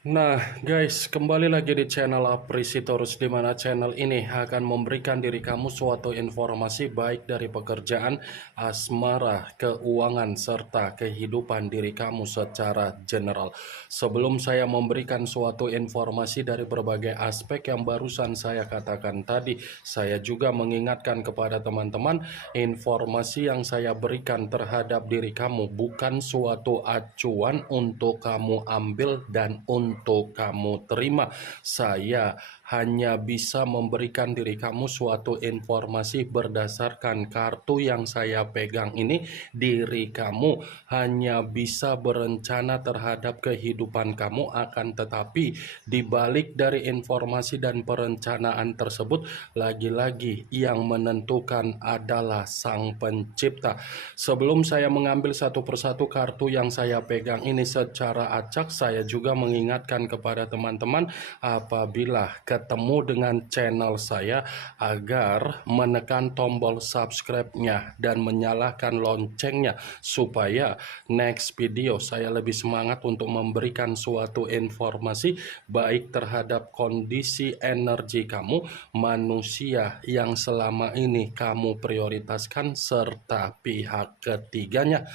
Nah guys, kembali lagi di channel Aprisitorus, di mana channel ini akan memberikan diri kamu suatu informasi baik dari pekerjaan, asmara, keuangan, serta kehidupan diri kamu secara general. Sebelum saya memberikan suatu informasi dari berbagai aspek yang barusan saya katakan tadi, saya juga mengingatkan kepada teman-teman, informasi yang saya berikan terhadap diri kamu bukan suatu acuan untuk kamu ambil dan untuk kamu terima. Saya hanya bisa memberikan diri kamu suatu informasi berdasarkan kartu yang saya pegang ini. Diri kamu hanya bisa berencana terhadap kehidupan kamu, akan tetapi dibalik dari informasi dan perencanaan tersebut, lagi-lagi yang menentukan adalah Sang Pencipta. Sebelum saya mengambil satu persatu kartu yang saya pegang ini secara acak, saya juga mengingatkan kepada teman-teman apabila ketemu dengan channel saya agar menekan tombol subscribe-nya dan menyalakan loncengnya supaya next video saya lebih semangat untuk memberikan suatu informasi baik terhadap kondisi energi kamu, manusia yang selama ini kamu prioritaskan, serta pihak ketiganya.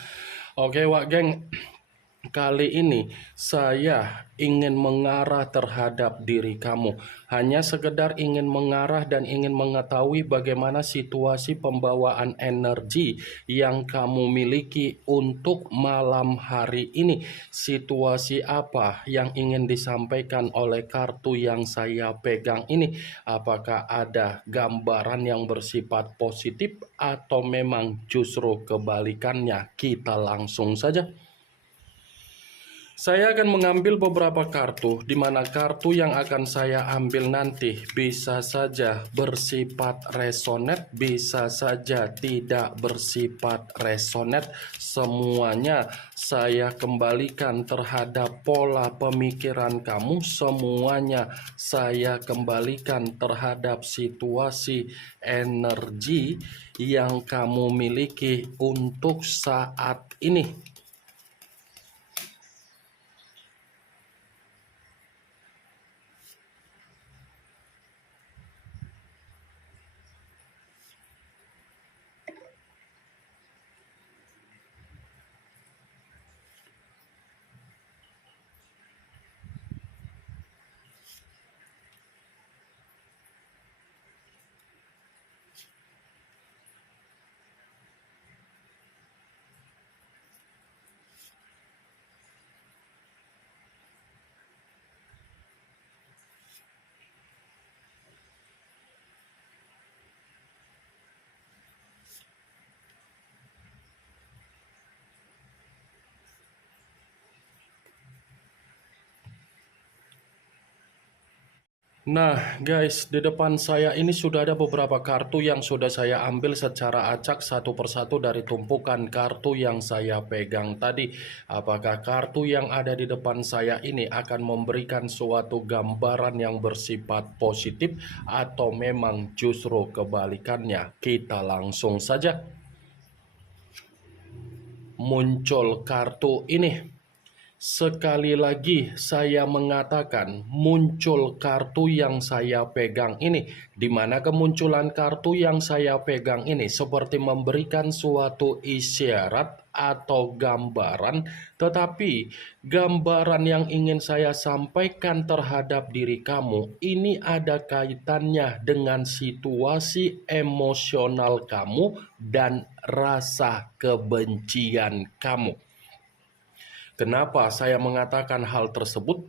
Oke Wak Geng, kali ini saya ingin mengarah terhadap diri kamu. Hanya sekedar ingin mengarah dan ingin mengetahui bagaimana situasi pembawaan energi yang kamu miliki untuk malam hari ini. Situasi apa yang ingin disampaikan oleh kartu yang saya pegang ini? Apakah ada gambaran yang bersifat positif atau memang justru kebalikannya? Kita langsung saja. Saya akan mengambil beberapa kartu, di mana kartu yang akan saya ambil nanti bisa saja bersifat resonet, bisa saja tidak bersifat resonet. Semuanya saya kembalikan terhadap pola pemikiran kamu, semuanya saya kembalikan terhadap situasi energi yang kamu miliki untuk saat ini. Nah guys, di depan saya ini sudah ada beberapa kartu yang sudah saya ambil secara acak satu persatu dari tumpukan kartu yang saya pegang tadi. Apakah kartu yang ada di depan saya ini akan memberikan suatu gambaran yang bersifat positif atau memang justru kebalikannya? Kita langsung saja. Muncul kartu ini. Sekali lagi saya mengatakan muncul kartu yang saya pegang ini, di mana kemunculan kartu yang saya pegang ini seperti memberikan suatu isyarat atau gambaran, tetapi gambaran yang ingin saya sampaikan terhadap diri kamu ini ada kaitannya dengan situasi emosional kamu dan rasa kebencian kamu. Kenapa saya mengatakan hal tersebut?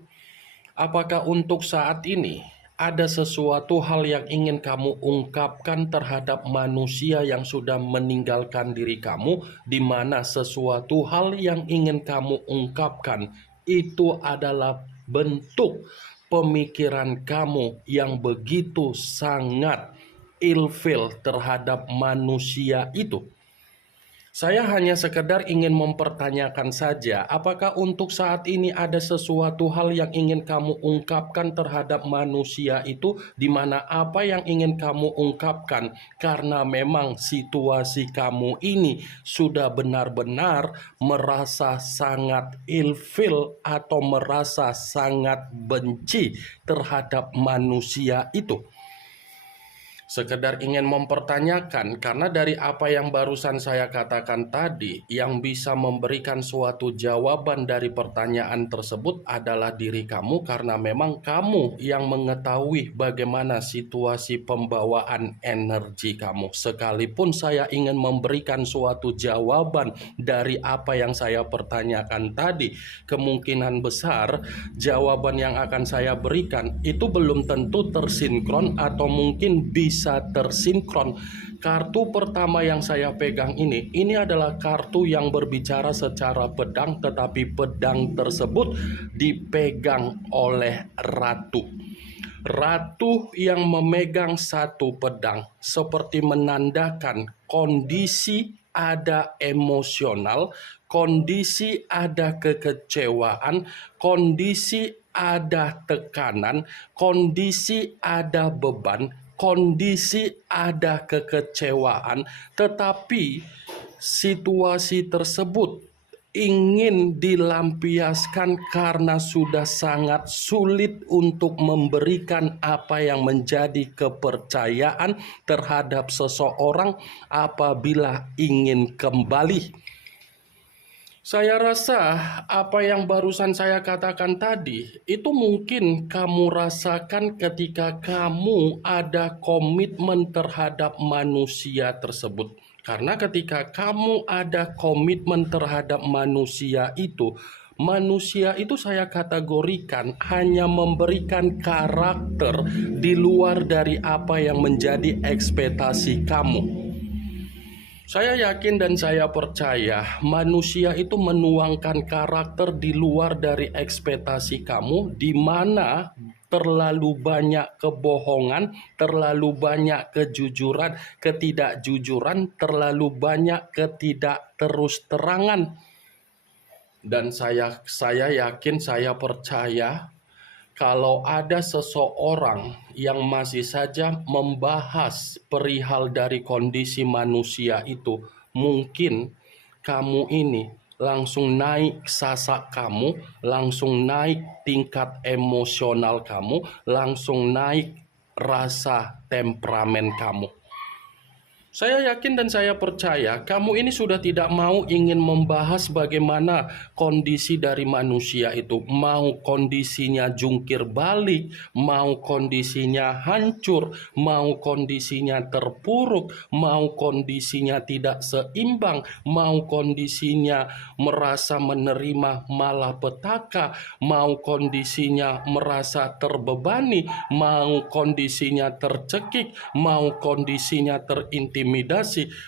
Apakah untuk saat ini ada sesuatu hal yang ingin kamu ungkapkan terhadap manusia yang sudah meninggalkan diri kamu, di mana sesuatu hal yang ingin kamu ungkapkan itu adalah bentuk pemikiran kamu yang begitu sangat ilfil terhadap manusia itu? Saya hanya sekedar ingin mempertanyakan saja, apakah untuk saat ini ada sesuatu hal yang ingin kamu ungkapkan terhadap manusia itu, di mana apa yang ingin kamu ungkapkan karena memang situasi kamu ini sudah benar-benar merasa sangat ilfil atau merasa sangat benci terhadap manusia itu. Sekedar ingin mempertanyakan, karena dari apa yang barusan saya katakan tadi, yang bisa memberikan suatu jawaban dari pertanyaan tersebut adalah diri kamu, karena memang kamu yang mengetahui bagaimana situasi pembawaan energi kamu. Sekalipun saya ingin memberikan suatu jawaban dari apa yang saya pertanyakan tadi, kemungkinan besar jawaban yang akan saya berikan itu belum tentu tersinkron atau mungkin bisa tersinkron. Kartu pertama yang saya pegang ini adalah kartu yang berbicara secara pedang, tetapi pedang tersebut dipegang oleh ratu. Ratu yang memegang satu pedang seperti menandakan kondisi ada emosional, kondisi ada kekecewaan, kondisi ada tekanan, kondisi ada beban, kondisi ada kekecewaan, tetapi situasi tersebut ingin dilampiaskan karena sudah sangat sulit untuk memberikan apa yang menjadi kepercayaan terhadap seseorang apabila ingin kembali. Saya rasa apa yang barusan saya katakan tadi itu mungkin kamu rasakan ketika kamu ada komitmen terhadap manusia tersebut. Karena ketika kamu ada komitmen terhadap manusia itu saya kategorikan hanya memberikan karakter di luar dari apa yang menjadi ekspektasi kamu. Saya yakin dan saya percaya manusia itu menuangkan karakter di luar dari ekspektasi kamu, di mana terlalu banyak kebohongan, terlalu banyak kejujuran, ketidakjujuran, terlalu banyak ketidakterus terangan. Dan saya yakin, saya percaya kalau ada seseorang yang masih saja membahas perihal dari kondisi manusia itu, mungkin kamu ini langsung naik sasak kamu, langsung naik tingkat emosional kamu, langsung naik rasa temperamen kamu. Saya yakin dan saya percaya kamu ini sudah tidak mau ingin membahas bagaimana kondisi dari manusia itu. Mau kondisinya jungkir balik, mau kondisinya hancur, mau kondisinya terpuruk, mau kondisinya tidak seimbang, mau kondisinya merasa menerima malapetaka, mau kondisinya merasa terbebani, mau kondisinya tercekik, mau kondisinya terintimidasi.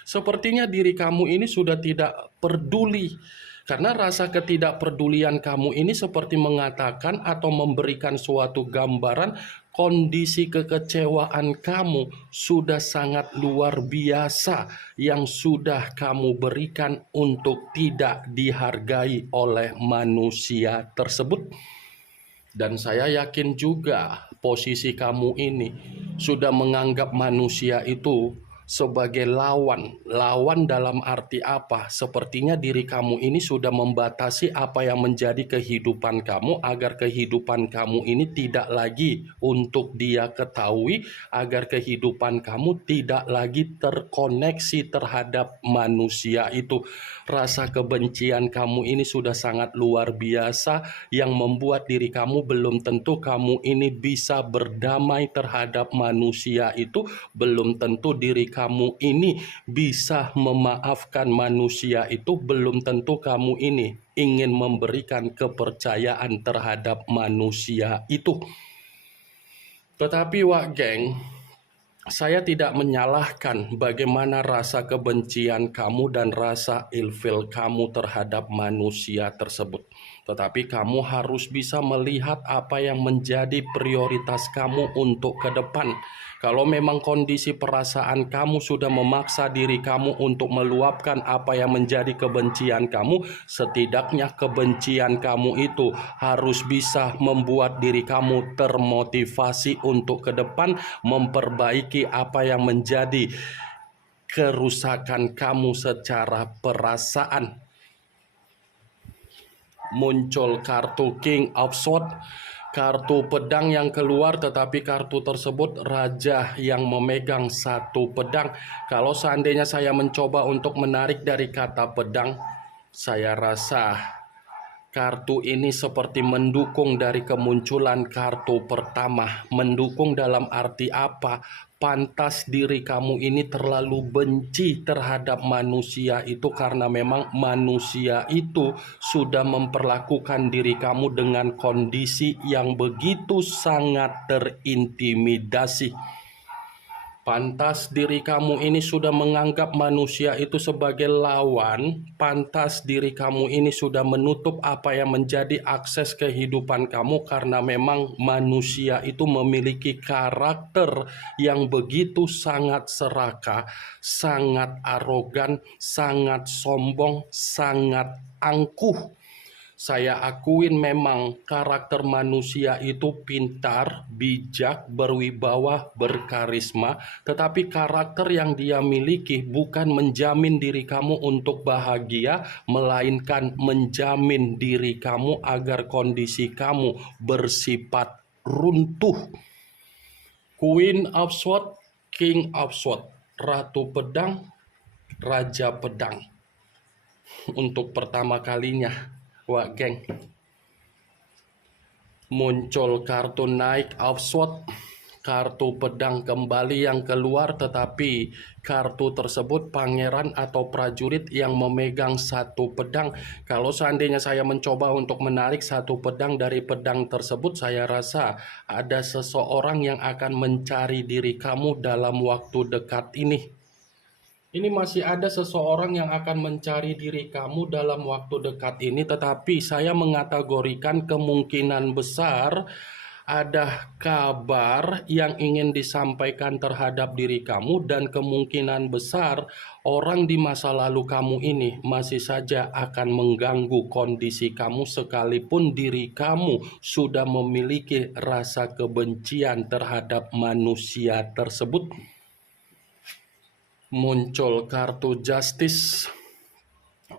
Sepertinya diri kamu ini sudah tidak peduli. Karena rasa ketidakpedulian kamu ini seperti mengatakan atau memberikan suatu gambaran kondisi kekecewaan kamu sudah sangat luar biasa yang sudah kamu berikan untuk tidak dihargai oleh manusia tersebut. Dan saya yakin juga posisi kamu ini sudah menganggap manusia itu sebagai lawan. Lawan dalam arti apa? Sepertinya diri kamu ini sudah membatasi apa yang menjadi kehidupan kamu agar kehidupan kamu ini tidak lagi untuk dia ketahui, agar kehidupan kamu tidak lagi terkoneksi terhadap manusia itu. Rasa kebencian kamu ini sudah sangat luar biasa yang membuat diri kamu belum tentu kamu ini bisa berdamai terhadap manusia itu, belum tentu diri kamu ini bisa memaafkan manusia itu, belum tentu kamu ini ingin memberikan kepercayaan terhadap manusia itu. Tetapi wak geng, Saya tidak menyalahkan bagaimana rasa kebencian kamu dan rasa ilfil kamu terhadap manusia tersebut. Tetapi kamu harus bisa melihat apa yang menjadi prioritas kamu untuk ke depan. Kalau memang kondisi perasaan kamu sudah memaksa diri kamu untuk meluapkan apa yang menjadi kebencian kamu, setidaknya kebencian kamu itu harus bisa membuat diri kamu termotivasi untuk ke depan memperbaiki apa yang menjadi kerusakan kamu secara perasaan. Muncul kartu King of Swords, kartu pedang yang keluar, tetapi kartu tersebut raja yang memegang satu pedang. Kalau seandainya saya mencoba untuk menarik dari kata pedang, saya rasa kartu ini seperti mendukung dari kemunculan kartu pertama. Mendukung dalam arti apa? Pantas diri kamu ini terlalu benci terhadap manusia itu karena memang manusia itu sudah memperlakukan diri kamu dengan kondisi yang begitu sangat terintimidasi. Pantas diri kamu ini sudah menganggap manusia itu sebagai lawan. Pantas diri kamu ini sudah menutup apa yang menjadi akses kehidupan kamu karena memang manusia itu memiliki karakter yang begitu sangat serakah, sangat arogan, sangat sombong, sangat angkuh. Saya akuin memang karakter manusia itu pintar, bijak, berwibawa, berkarisma, tetapi karakter yang dia miliki bukan menjamin diri kamu untuk bahagia, melainkan menjamin diri kamu agar kondisi kamu bersifat runtuh. Queen of Swords, King of Swords, Ratu Pedang, Raja Pedang. Untuk pertama kalinya, wah geng, muncul kartu Knight of Swords, kartu pedang kembali yang keluar, tetapi kartu tersebut pangeran atau prajurit yang memegang satu pedang. Kalau seandainya saya mencoba untuk menarik satu pedang dari pedang tersebut, saya rasa ada seseorang yang akan mencari diri kamu dalam waktu dekat ini. Ini masih ada seseorang yang akan mencari diri kamu dalam waktu dekat ini, tetapi saya mengategorikan kemungkinan besar ada kabar yang ingin disampaikan terhadap diri kamu, dan kemungkinan besar orang di masa lalu kamu ini masih saja akan mengganggu kondisi kamu sekalipun diri kamu sudah memiliki rasa kebencian terhadap manusia tersebut. Muncul kartu Justice,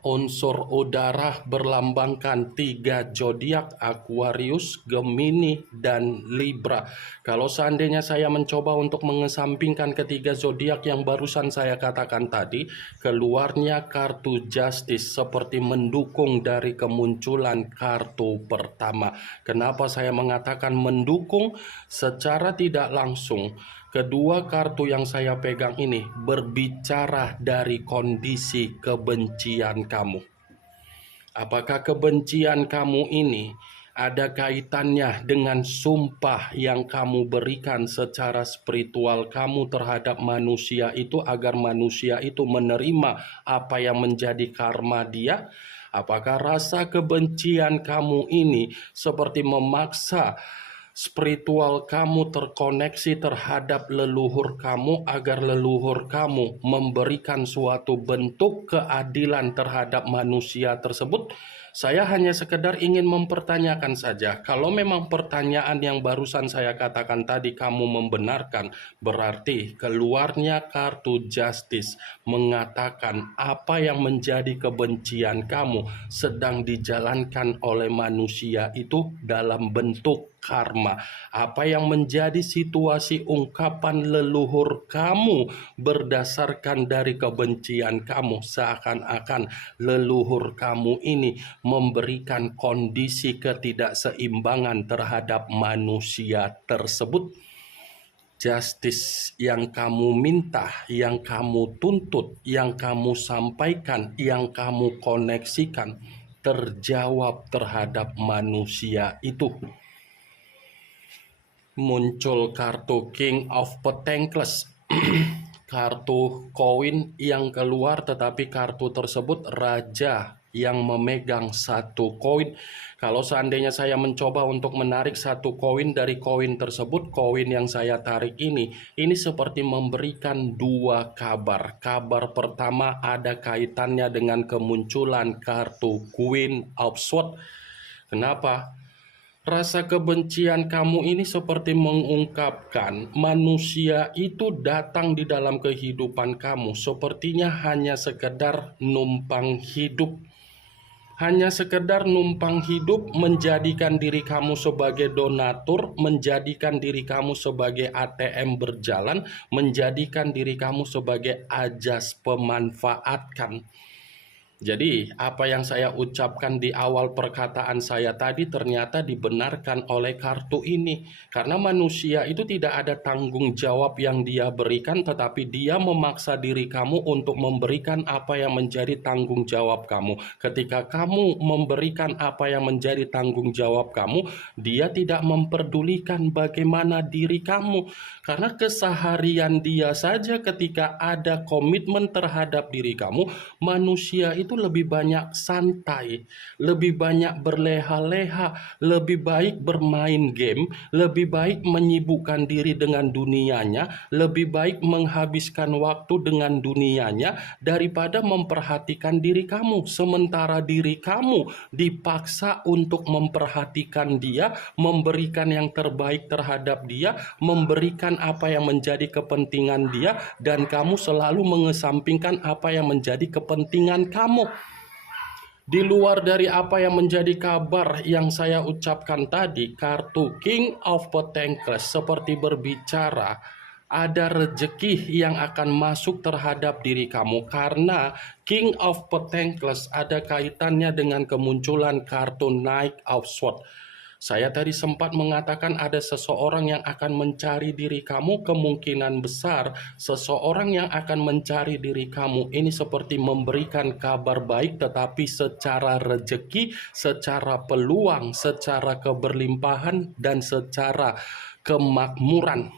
unsur udara berlambangkan 3 zodiak, Aquarius, Gemini, dan Libra. Kalau seandainya saya mencoba untuk mengesampingkan ketiga zodiak yang barusan saya katakan tadi, keluarnya kartu Justice seperti mendukung dari kemunculan kartu pertama. Kenapa saya mengatakan mendukung? Secara tidak langsung, kedua kartu yang saya pegang ini berbicara dari kondisi kebencian kamu. Apakah kebencian kamu ini ada kaitannya dengan sumpah yang kamu berikan secara spiritual kamu terhadap manusia itu agar manusia itu menerima apa yang menjadi karma dia? Apakah rasa kebencian kamu ini seperti memaksa spiritual kamu terkoneksi terhadap leluhur kamu agar leluhur kamu memberikan suatu bentuk keadilan terhadap manusia tersebut? Saya hanya sekedar ingin mempertanyakan saja. Kalau memang pertanyaan yang barusan saya katakan tadi kamu membenarkan, berarti keluarnya kartu Justice mengatakan apa yang menjadi kebencian kamu sedang dijalankan oleh manusia itu dalam bentuk karma. Apa yang menjadi situasi ungkapan leluhur kamu berdasarkan dari kebencian kamu, seakan-akan leluhur kamu ini memberikan kondisi ketidakseimbangan terhadap manusia tersebut. Justice yang kamu minta, yang kamu tuntut, yang kamu sampaikan, yang kamu koneksikan terjawab terhadap manusia itu. Muncul kartu King of Pentacles, kartu koin yang keluar, tetapi kartu tersebut raja yang memegang satu koin. Kalau seandainya saya mencoba untuk menarik satu koin dari koin tersebut, koin yang saya tarik ini seperti memberikan dua kabar. Kabar pertama ada kaitannya dengan kemunculan kartu Queen of Swords. Kenapa? Rasa kebencian kamu ini seperti mengungkapkan manusia itu datang di dalam kehidupan kamu sepertinya hanya sekedar numpang hidup. Hanya sekedar numpang hidup, menjadikan diri kamu sebagai donatur, menjadikan diri kamu sebagai ATM berjalan, menjadikan diri kamu sebagai ajas pemanfaatkan. Jadi, apa yang saya ucapkan di awal perkataan saya tadi ternyata dibenarkan oleh kartu ini. Karena manusia itu tidak ada tanggung jawab yang dia berikan, tetapi dia memaksa diri kamu untuk memberikan apa yang menjadi tanggung jawab kamu. Ketika kamu memberikan apa yang menjadi tanggung jawab kamu, dia tidak memperdulikan bagaimana diri kamu. Karena keseharian dia saja ketika ada komitmen terhadap diri kamu, manusia itu lebih banyak santai, lebih banyak berleha-leha, lebih baik bermain game, lebih baik menyibukkan diri dengan dunianya, lebih baik menghabiskan waktu dengan dunianya daripada memperhatikan diri kamu. Sementara diri kamu dipaksa untuk memperhatikan dia, memberikan yang terbaik terhadap dia, memberikan apa yang menjadi kepentingan dia, dan kamu selalu mengesampingkan apa yang menjadi kepentingan kamu. Di luar dari apa yang menjadi kabar yang saya ucapkan tadi, kartu King of Pentacles seperti berbicara ada rezeki yang akan masuk terhadap diri kamu, karena King of Pentacles ada kaitannya dengan kemunculan kartu Knight of Swords. Saya tadi sempat mengatakan ada seseorang yang akan mencari diri kamu. Kemungkinan besar seseorang yang akan mencari diri kamu ini seperti memberikan kabar baik, tetapi secara rezeki, secara peluang, secara keberlimpahan, dan secara kemakmuran.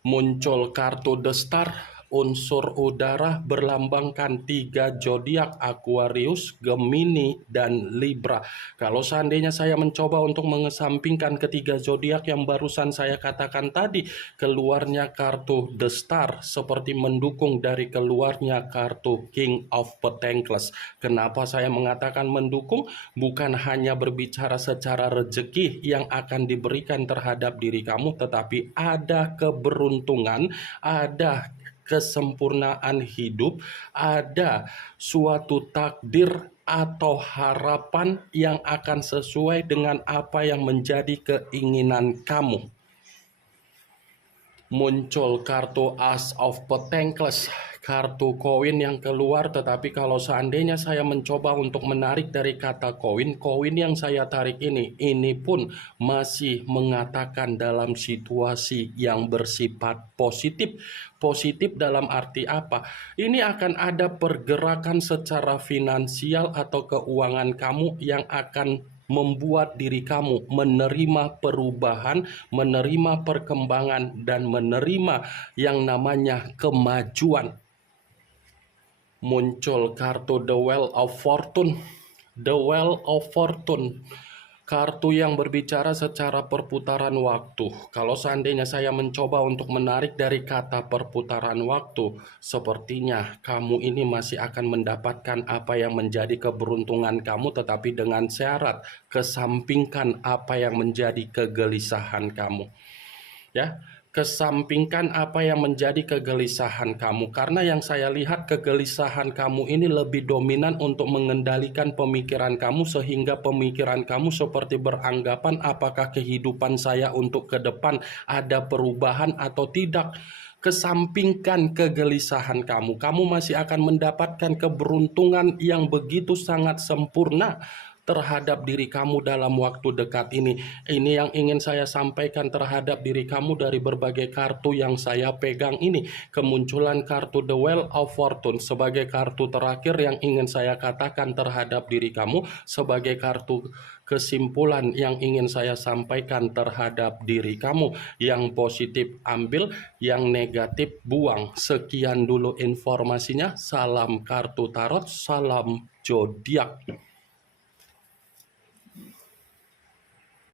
Muncul kartu The Star, unsur udara, berlambangkan 3 zodiak: Aquarius, Gemini, dan Libra. Kalau seandainya saya mencoba untuk mengesampingkan ketiga zodiak yang barusan saya katakan tadi, keluarnya kartu The Star seperti mendukung dari keluarnya kartu King of Pentacles. Kenapa saya mengatakan mendukung? Bukan hanya berbicara secara rezeki yang akan diberikan terhadap diri kamu, tetapi ada keberuntungan, ada kesempurnaan hidup, ada suatu takdir atau harapan yang akan sesuai dengan apa yang menjadi keinginan kamu. Muncul kartu Ace of Pentacles, kartu koin yang keluar, tetapi kalau seandainya saya mencoba untuk menarik dari kata koin, koin yang saya tarik ini pun masih mengatakan dalam situasi yang bersifat positif. Positif dalam arti apa? Ini akan ada pergerakan secara finansial atau keuangan kamu yang akan membuat diri kamu menerima perubahan, menerima perkembangan, dan menerima yang namanya kemajuan. Muncul kartu The Wheel of Fortune. The Wheel of Fortune, kartu yang berbicara secara perputaran waktu. Kalau seandainya saya mencoba untuk menarik dari kata perputaran waktu, sepertinya kamu ini masih akan mendapatkan apa yang menjadi keberuntungan kamu, tetapi dengan syarat kesampingkan apa yang menjadi kegelisahan kamu. Ya, kesampingkan apa yang menjadi kegelisahan kamu, karena yang saya lihat kegelisahan kamu ini lebih dominan untuk mengendalikan pemikiran kamu, sehingga pemikiran kamu seperti beranggapan apakah kehidupan saya untuk ke depan ada perubahan atau tidak. Kesampingkan kegelisahan kamu, kamu masih akan mendapatkan keberuntungan yang begitu sangat sempurna. terhadap diri kamu dalam waktu dekat ini. Ini yang ingin saya sampaikan terhadap diri kamu dari berbagai kartu yang saya pegang ini. Kemunculan kartu The Wheel of Fortune sebagai kartu terakhir yang ingin saya katakan terhadap diri kamu, sebagai kartu kesimpulan yang ingin saya sampaikan terhadap diri kamu. Yang positif ambil, yang negatif buang. Sekian dulu informasinya. Salam kartu tarot, salam zodiak.